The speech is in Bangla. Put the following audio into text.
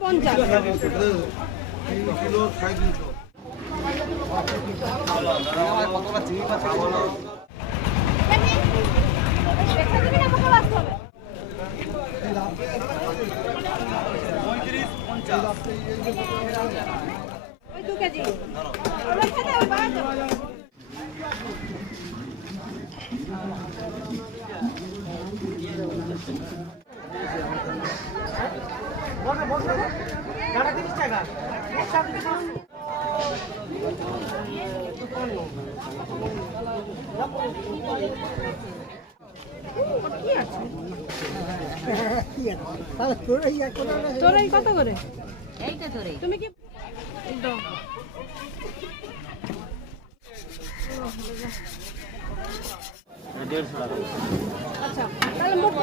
50 2 কেজি তোরাই কত করে? এইটা তোরে তুমি কি দাও দেড়শো টাকা। আচ্ছা তাহলে